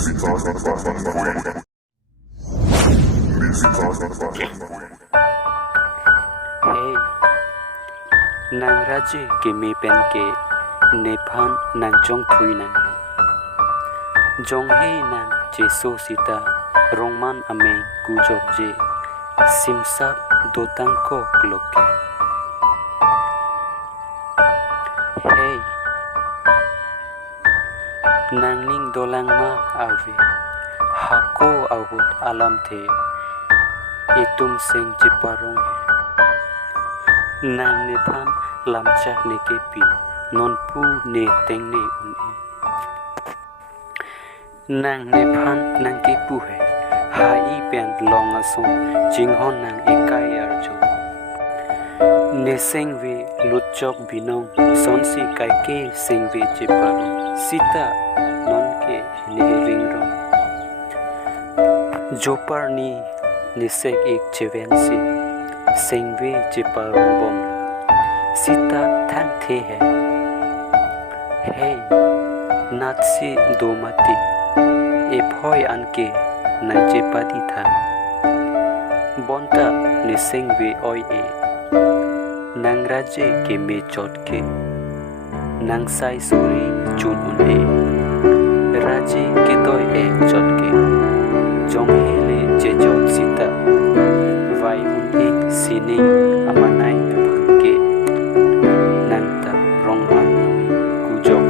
Hey, nang raje ke me pen ke nephan nang jong thui nang jong he nang je so sita rongman ame ku jok je simsak dotang ko kloke. Hey, nang ning dolang ma ave hako ahut alam the itum sing jiparong he nang nephan lamchak ne kepi non pu ne teng ne un e nang nephan nang ke pu he ha i pen long aso jing hon nang ekai arjo ne seng ve lutchok binong son si kai ke seng ve jiparong sita non ke ne ring rong jopar ni nisek ek chevensi sengve jiparong bom sita thang the hai. Hey, natsi domati e phoi anke na jepadi tha bonta ni sengve oi e nang raje ke me chot ke nang sai suri chun un e raje ke toy e chot ke jong hele je jot sita vai un e sining amanai ke nang ta rong an ku jok